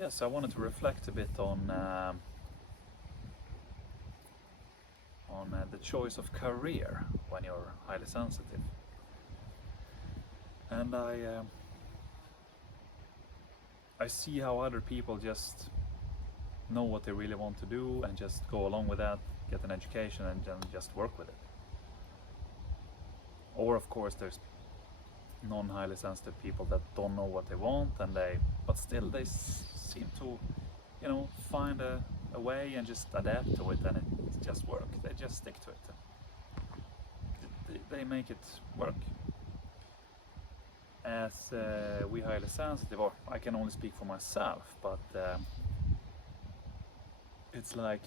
Yes, I wanted to reflect a bit on the choice of career when you're highly sensitive. And I see how other people just know what they really want to do and just go along with that, get an education and then just work with it. Or of course there's non-highly sensitive people that don't know what they want but still they seem to, find a way and just adapt to it, and it just works. They just stick to it. They make it work. As we highly sensitive, or I can only speak for myself, but it's like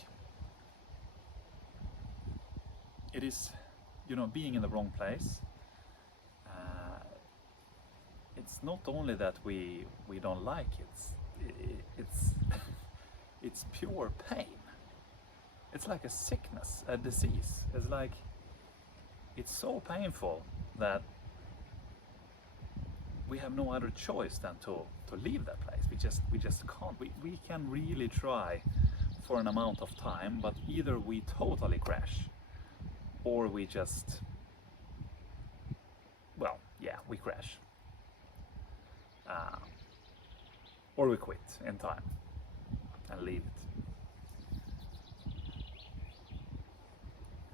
it is, being in the wrong place. It's not only that we don't like it's it's pure pain. It's like a sickness, a disease. It's like it's so painful that we have no other choice than to leave that place. We just can't. We can really try for an amount of time, but either we totally crash or we just, we crash. Or we quit in time and leave it.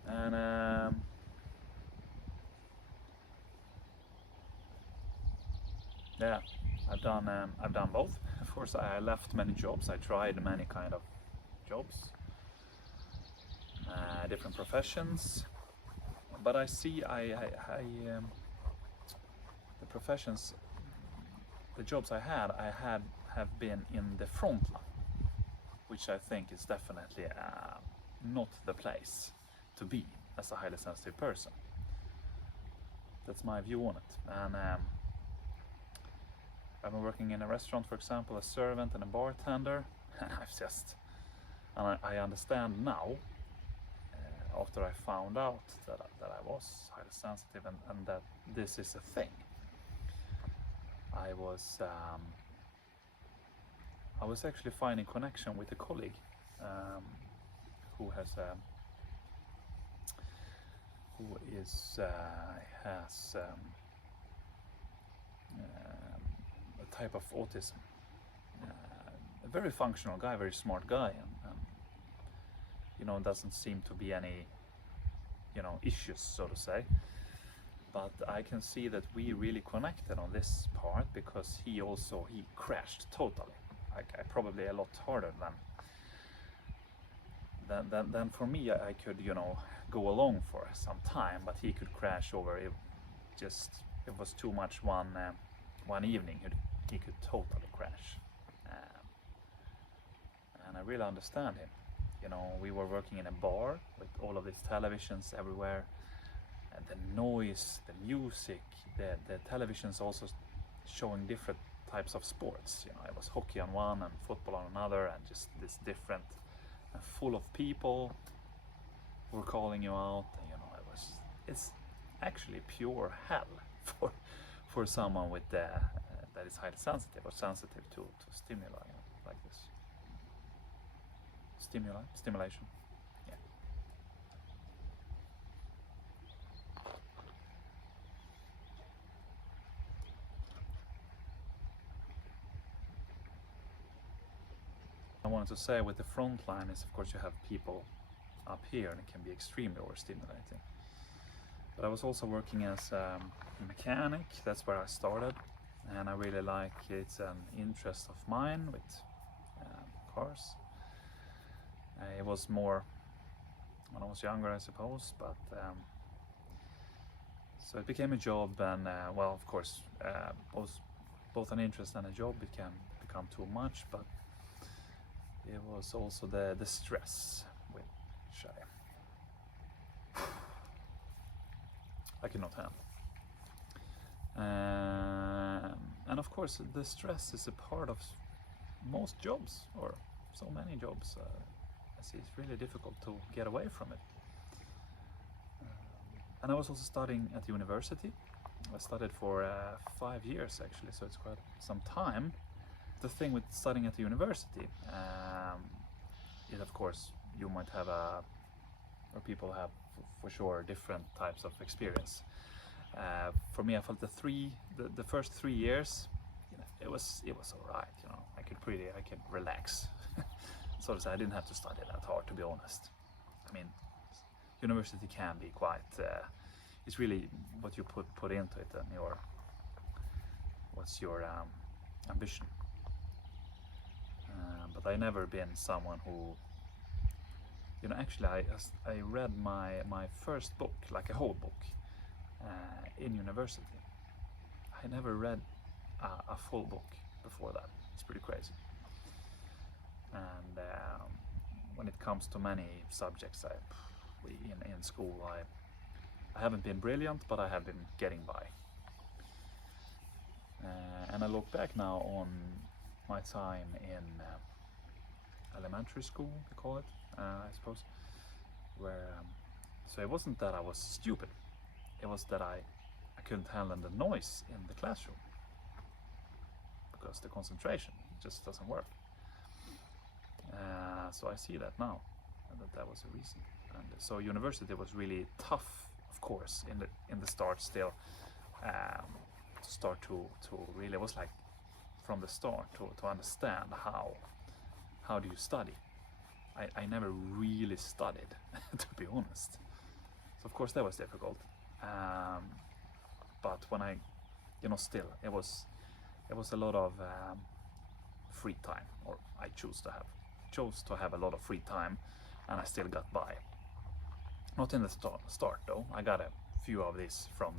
And I've done both. Of course, I left many jobs. I tried many kind of jobs, different professions. But I see the professions, the jobs I have been in the front line, which I think is definitely not the place to be as a highly sensitive person. That's my view on it. And I've been working in a restaurant, for example, a servant and a bartender. I understand now, after I found out that I was highly sensitive and that this is a thing. I was actually finding connection with a colleague who has a type of autism. A very functional guy, very smart guy, and doesn't seem to be any issues, so to say. But I can see that we really connected on this part because he crashed totally. I probably a lot harder than for me. I could go along for some time, but he could crash over. It was too much one evening. He could totally crash, and I really understand him. We were working in a bar with all of these televisions everywhere, and the noise, the music, the televisions also showing different types of sports. It was hockey on one and football on another, and just this different and full of people who were calling you out. It's actually pure hell for someone with that is highly sensitive or sensitive to stimuli like this. Stimulation. Yeah. I wanted to say with the front line is, of course, you have people up here and it can be extremely overstimulating. But I was also working as a mechanic. That's where I started, and I really like it's an interest of mine with cars. It was more when I was younger, I suppose, but so it became a job, and of course, both an interest and a job become too much, but it was also the stress which I cannot handle. And of course, the stress is a part of most jobs, or so many jobs. I see it's really difficult to get away from it. And I was also studying at university. I studied for 5 years actually, so it's quite some time. the thing with studying at the university is, of course, you might have or people have for sure different types of experience. For me, I felt the first 3 years, it was all right. I could relax. So to say, I didn't have to study that hard, to be honest. I mean, university can be quite. It's really what you put into it and what's your ambition. But I never been someone who. Actually, I read my first book, like a whole book, in university. I never read a full book before that. It's pretty crazy. And when it comes to many subjects, in school, I haven't been brilliant, but I have been getting by. And I look back now on my time in elementary school, we call it, I suppose, where so it wasn't that I was stupid, it was that I couldn't handle the noise in the classroom because the concentration just doesn't work. So I see that now, and that was a reason. And so university was really tough, of course, in the start still, to start to really, it was like from the start to understand how do you study. I never really studied, to be honest. So of course that was difficult. But when I, still, it was a lot of free time, or I chose to have a lot of free time, and I still got by. Not in the start though. I got a few of these from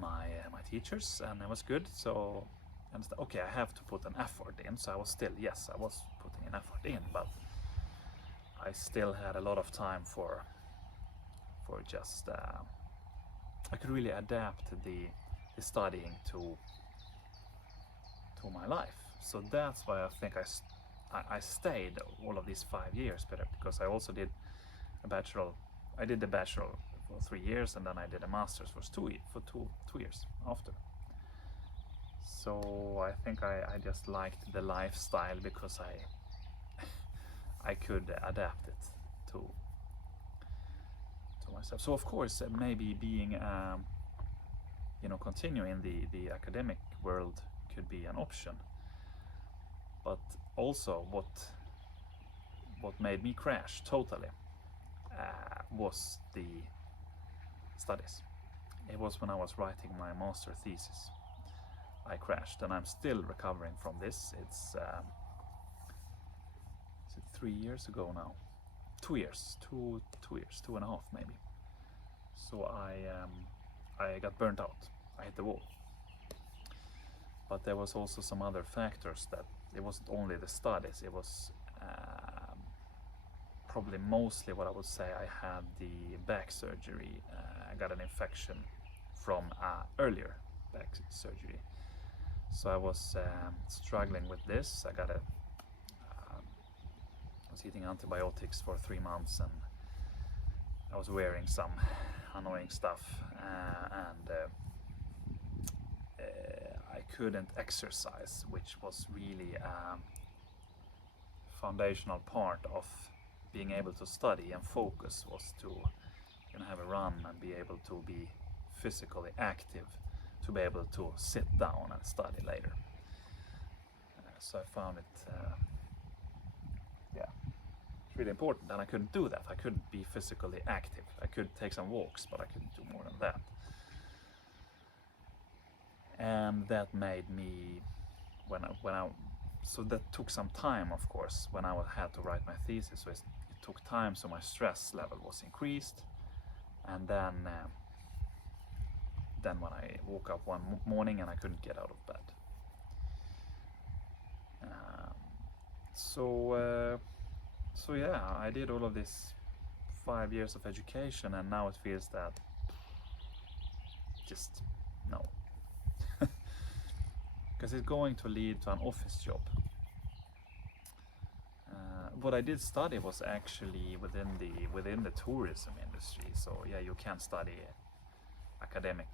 my teachers, and it was good. So I understand, okay, I have to put an effort in. So I was putting an effort in, but I still had a lot of time for just I could really adapt the studying to my life. So that's why I think I stayed all of these 5 years better, because I also did a bachelor. I did the bachelor for 3 years, and then I did a master's for two years after. So I think I just liked the lifestyle because I could adapt it to myself. So of course, maybe being continuing the academic world could be an option. But also what made me crash totally was the studies. It was when I was writing my master thesis. I crashed, and I'm still recovering from this. It's is it 3 years ago now? 2 years, 2.5 maybe. So I got burnt out. I hit the wall. But there was also some other factors, that it wasn't only the studies. It was probably mostly what I would say. I had the back surgery. I got an infection from earlier back surgery. So I was struggling with this. I was eating antibiotics for 3 months, and I was wearing some annoying stuff, and I couldn't exercise, which was really a foundational part of being able to study and focus, was to have a run and be able to be physically active, to be able to sit down and study later. So I found it it's really important, and I couldn't do that. I couldn't be physically active. I could take some walks, but I couldn't do more than that. And that made me, so that took some time, of course, when I had to write my thesis. So it took time, so my stress level was increased. And then when I woke up one morning and I couldn't get out of bed. So yeah, I did all of this 5 years of education, and now it feels that just no. Because it's going to lead to an office job. What I did study was actually within the tourism industry. So yeah, you can study academic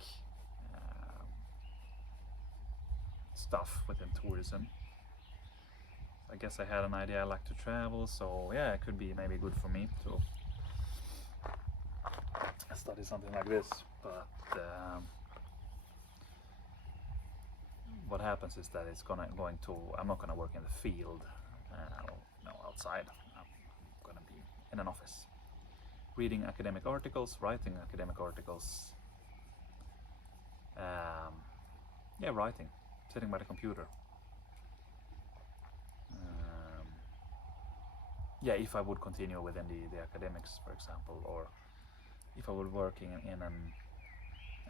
stuff within tourism. I guess I had an idea I like to travel, so yeah, it could be maybe good for me to study something like this. But what happens is that I'm not gonna work in the field, no, outside. I'm gonna be in an office, reading academic articles, writing academic articles. Yeah, writing, sitting by the computer. Yeah, if I would continue within the academics, for example, or if I were working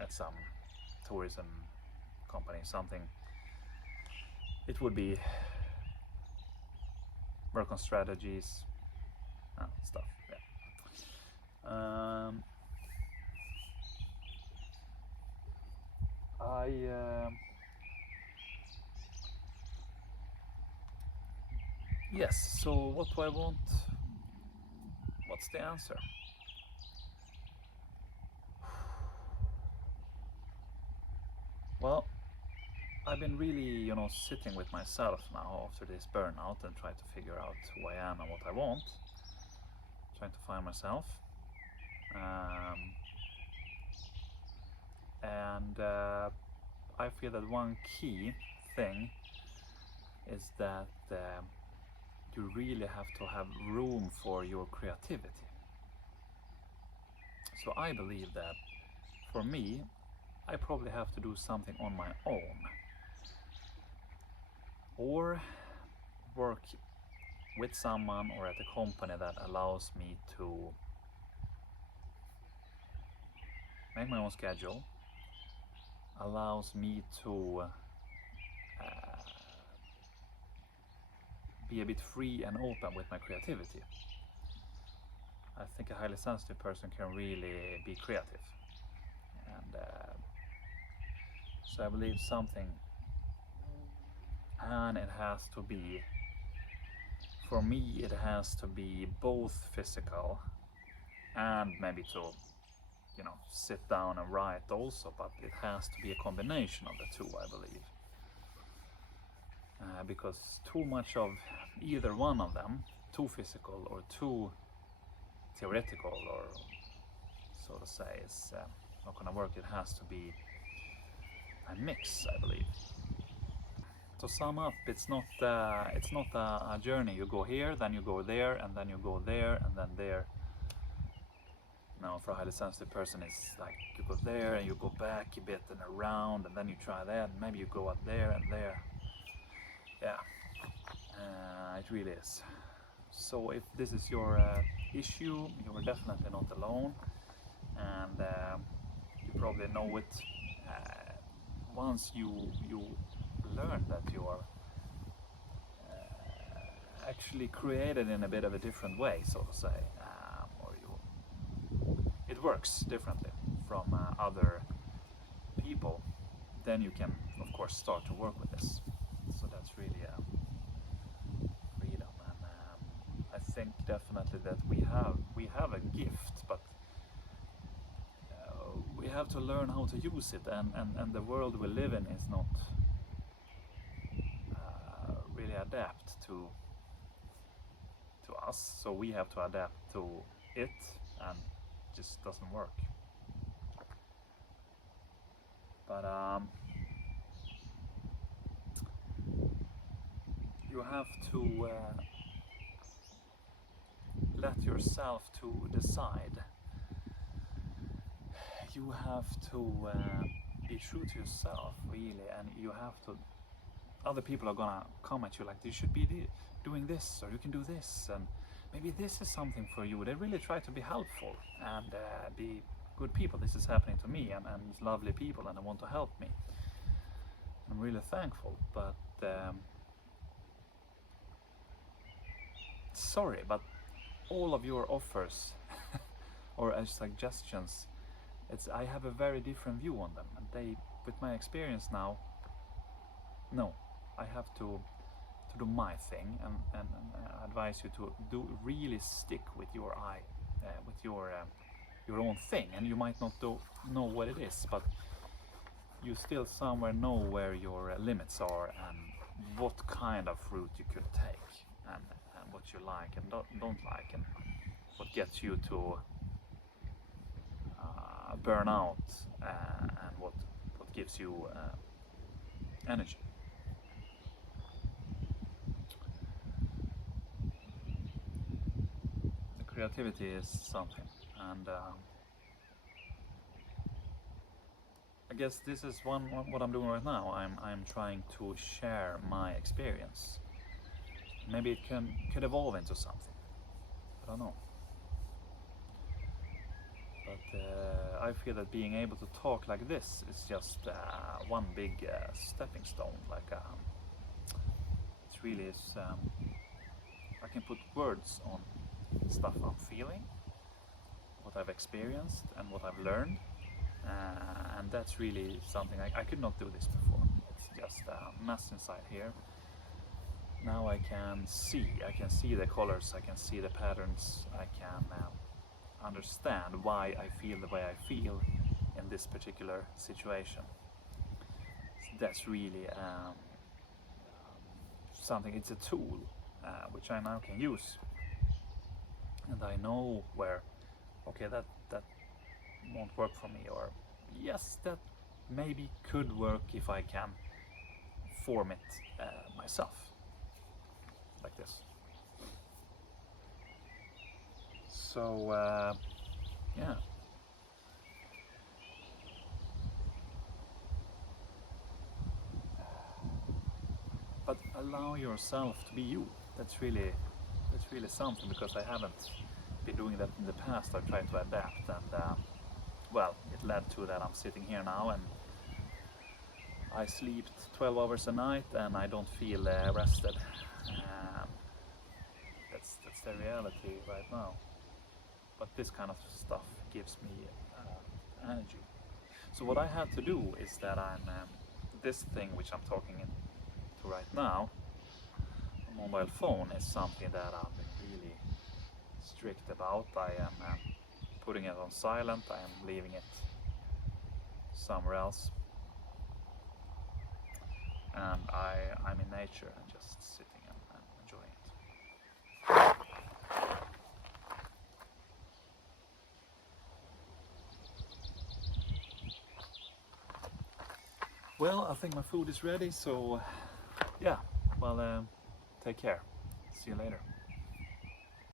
at some tourism company, something, it would be work on strategies, stuff. Yeah. Yes. So what do I want? What's the answer? Well, I've been really, sitting with myself now after this burnout and try to figure out who I am and what I want. Trying to find myself. And I feel that one key thing is that you really have to have room for your creativity. So I believe that for me, I probably have to do something on my own, or work with someone or at a company that allows me to make my own schedule, allows me to be a bit free and open with my creativity. I think a highly sensitive person can really be creative, and so I believe something, and it has to be, for me it has to be both physical and maybe to sit down and write also, but it has to be a combination of the two, I believe. Because too much of either one of them, too physical or too theoretical, or so to say, is not going to work. It has to be a mix, I believe. To sum up, it's not a journey. You go here, then you go there, and then you go there, and then there. Now, for a highly sensitive person, it's like you go there and you go back a bit and around, and then you try that, and maybe you go up there and there. Yeah, it really is. So if this is your issue, you're definitely not alone, and you probably know it once you learn that you are actually created in a bit of a different way, so to say, or it works differently from other people. Then you can, of course, start to work with this. So that's really freedom, and I think definitely that we have a gift, but we have to learn how to use it, and the world we live in is not really adapt to us, so we have to adapt to it, and it just doesn't work. But you have to let yourself to decide. You have to be true to yourself, really, and you have to. Other people are gonna come at you like, you should be doing this, or you can do this, and maybe this is something for you. They really try to be helpful and be good people. This is happening to me, and lovely people, and they want to help me. I'm really thankful, but sorry, but all of your offers or suggestions, I have a very different view on them, and they, with my experience now, no, I have to do my thing, and advise you to really stick with your with your own thing, and you might not know what it is, but you still somewhere know where your limits are and what kind of route you could take, and what you like and don't like, and what gets you to burn out, and what gives you energy. The creativity is something, and I guess this is what I'm doing right now. I'm trying to share my experience. Maybe it could evolve into something. I don't know. But I feel that being able to talk like this is just one big stepping stone. Like it really is. I can put words on stuff I'm feeling, what I've experienced, and what I've learned. And that's really something I could not do this before. It's just a mess inside here. Now I can see the colors, I can see the patterns, I can understand why I feel the way I feel in this particular situation. So that's really something, it's a tool which I now can use. And I know where, okay, that won't work for me, or yes, that maybe could work if I can form it myself, like this. So yeah, but allow yourself to be you. That's really something, because I haven't been doing that in the past. I've tried to adapt, and well, it led to that I'm sitting here now and I sleep 12 hours a night and I don't feel rested. That's the reality right now. But this kind of stuff gives me energy. So what I had to do is that this thing which I'm talking into right now, a mobile phone, is something that I've been really strict about. I am putting it on silent. I am leaving it somewhere else, and I'm in nature and just sitting and enjoying it. Well, I think my food is ready, so yeah, well, take care. See you later.